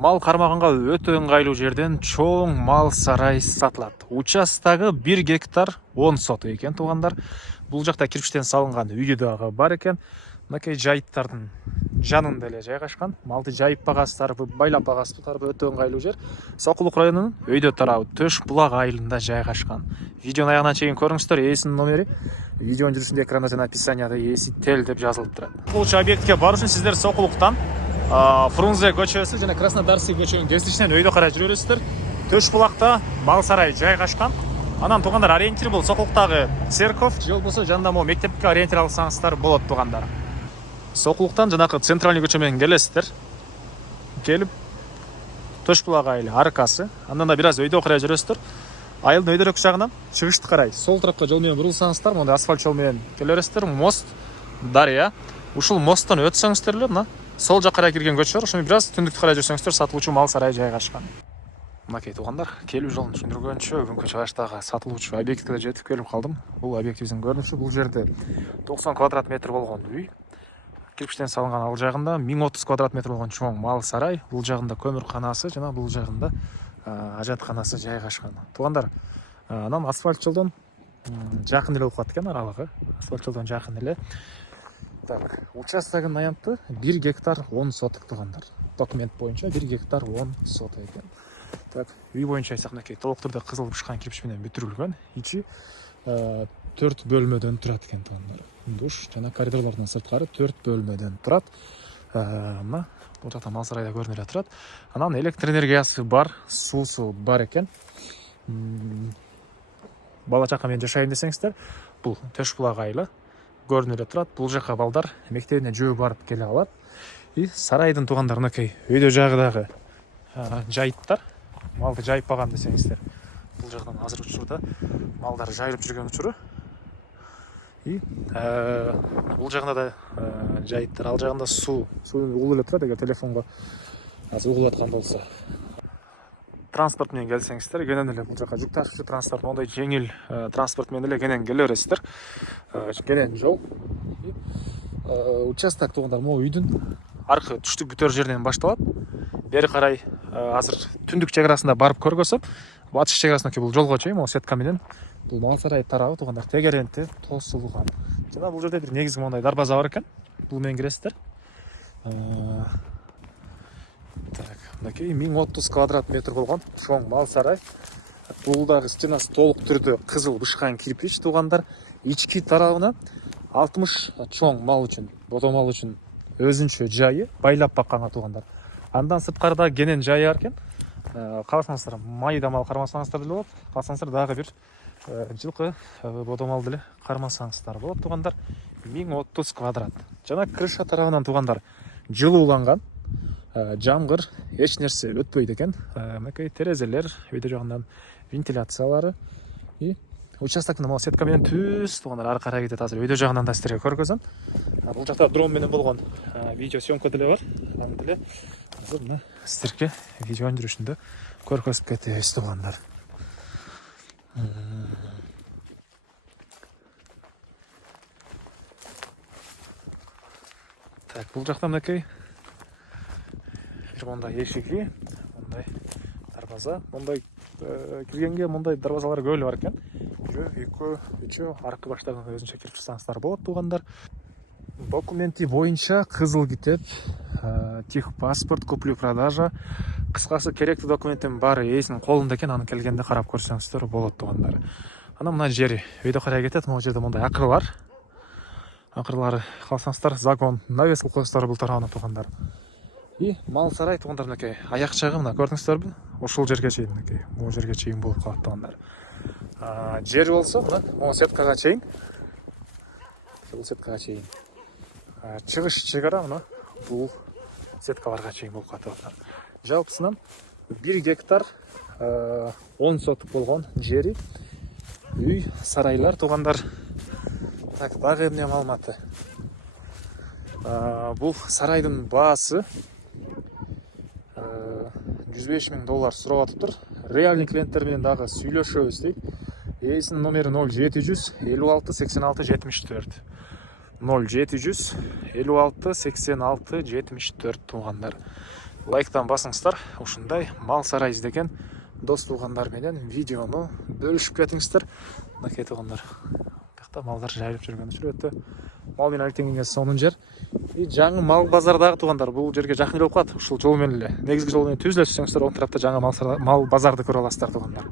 Мал кармаганга өтө ыңгайлуу жерден чоң мал сарай сатылат. Участагы 1 гектар 10 сот экен туугандар. Бул жакта кирпичтен салынган үйдү дагы бар экен. Мынакей жайыттардын жанында эле жайгашкан. Малды жайып багасыздарбы, байлап багасыздарбы, өтө ыңгайлуу жер. Сокулук районунун Өйдө тарабы Төш булак айылында жайгашкан. Видеонун аягына чейин көрүңүздөр. Ээсинин номери видеонун жүрүшүндө экранда жана описанияда ээси тел деп жазылып турат. Бул объектке баруу үчүн сиздер Сокулуктан Фрунзе көчөсү жана Краснодарский көчөнүн кесилишинен өйдө карай жүрө бересиздер. Төш булакта мал сарай жайгашкан. Анан туугандар ориентир бул Сокулуктагы церковь же болбосо жанында могу мектепке ориентир алсаңыздар болот туугандар. Сокулуктан жанакы центральный көчө менен келесиздер. Келип Төш булак айылы аркасы. Андан да бир аз өйдө карай жүрөсүздөр. Айылдын өйдөрөөк жагынан чыгышты карай сол тарапка жол менен бурулсаңыздар, мондай асфальт жол менен келе бересиздер. Мост, дарыя. Ушул мосттон өтсөңүздөр эле мына сол жак карай кирген көчө бар. Ошону бир аз түндүктү карай жүрсөңүздөр сатылуучу мал сарай жайгашкан. Мынакей туугандар, келүү жолун түшүндүргөнчө бүгүнкү чыгыштагы сатылуучу объектке жетип келип калдым. Бул объектибиздин көрүнүшү. Бул жерде 90 квадрат метр болгон үй. Кирпичтен салынган ал жагында 1030 квадрат метр болгон чоң мал сарай. Бул жагында көмүрканасы жана бул жагында ажатканасы жайгашкан. Туугандар, анан асфальт жолдон жакын эле болуп калат экен аралыгы. Асфальт жолдон жакын эле. Так, участогунун аянты 1 гектар 10 соток туугандар. Документ боюнча 1 гектар 10 соток экен. Так, үй боюнча айсак мынакей толук түрдө кызыл бышкан кирпич менен бүтүрүлгөн. Ичи 4 бөлмөдөн турат экен туугандар. Душ жана коридорлордун сырткары 4 бөлмөдөн турат. Мына бул жакта мал сарайда көрүнүп эле турат. Анан электр энергиясы бар, суусу бар экен. Бала чака менен жашайм десеңиздер, бул Төш булак айылы көрүнүп эле турат. Бул жака балдар мектебине жөө барып келе алат. И сарайдын туугандар мынакей өйдө жагыдагы жайыттар. Малды жайып багам десеңиздер, бул жактан азыр учурда малдар жайылып жүргөн учуру. И бул жагында да жайыттар, ал жагында суу угулуп эле турат. Эгер телефонго азыр угулуп аткан болсо. Транспорт менен келсеңиздер, кенен эле бул жака жүк ташуучу транспорт, мондай жеңил транспорт менен эле кенен келе бересиздер. Кенен жол. Участок туугандар могу үйдүн аркы түштүк бүтөр жеринен башталат. Бери карай азыр түндүк чек арасында барып көргөзөм. Батыш чек арасындагы бул жолго чейин могу сетка менен бул мал сарай тарабы туугандар тегеренте тосулган. Жана бул жерде бир негизги мондай дарбаза бар экен. Бул менен киресиздер. Так, мынакей 1030 квадрат метр болгон чоң мал сарай. Бул дагы стенасы толук түрдө кызыл бышкан кирпич туугандар. Ички тарабына 60 чоң мал үчүн, бодо мал үчүн өзүнчө жайы, байлап бакканга туугандар. Андан сырткарыда кенен жайы бар экен. Кааласаңыздар, майда мал кармасаңыздар деле болот. Кааласаңыздар дагы бир жылкы бодо мал деле кармасаңыздар болот туугандар. 1030 квадрат. Жана крыша тарабынан туугандар жылууланган. Жамгыр эч нерсе өтпөйт экен. Мынакей терезелер, өйдө жагынан вентиляциялары. И участоктун могу сетка менен түз туугандар ары карай кетет. Азыр өйдө жагынан да сиздерге көргөзөм. Бул жакта дрон менен болгон видео съемка деле бар. Аны деле азыр мына сиздерге видеонун жүрүшүндө көргөзүп кетебиз туугандар. Так, бул жакта мынакей мондай эшиги, мондай дарбаза, мондай киргенге мондай дарбазалар көп эле бар экен. 2, 3 аркы баштаган өзүнчө кирип чыксаңыздар болот туугандар. Документи боюнча кызыл китеп, техпаспорт, куплю-продажа, кыскасы керектүү документтин баары ээсинин колунда экен. Аны келгенде карап көрсөңүздөр болот туугандар. Анан мына жери өйдө карай кетет. Могу жерде мондай акыр бар. Акырлары калсаңыздар загон навес коесуздар бул тарабына туугандар. И мал сарай туугандар мынакей аяк жагы мына көрдүңүздөрбү? Ушул жерге чейин мынакей, бул жерге чейин болуп калат туугандар. Жер болсо мына могу сеткага чейин. Бул сеткага чейин. Чыгыш чек ара мына бул сеткаларга чейин болуп калат туугандар. Жалпысынан 1 гектар 10 соток болгон жери, үй, сарайлар туугандар. Так, дагы эмне маалыматы? Бул сарайдын баасы $105,000 сурап атыптыр. Реальный клиенттер менен дагы сүйлөшөбүз дейт. Ээсинин номери 0700 56 86 74. 0700 56 86 74 туугандар. лайктан басыңыздар. Ушундай мал сарай издеген дос туугандар менен видеону бөлүшүп кетиңиздер. Мынакей туугандар. Бакта малдар жайылып жүргөн сүрөттө. Мал менен алектенген сонун жер. И жаңы мал базардагы туугандар бул жерге жакын келип калат. Ушул жол менен эле. Негизги жол менен түз эле түшсөңүздөр, оң тарапта жаңы мал базарды көрө аласыздар туугандар.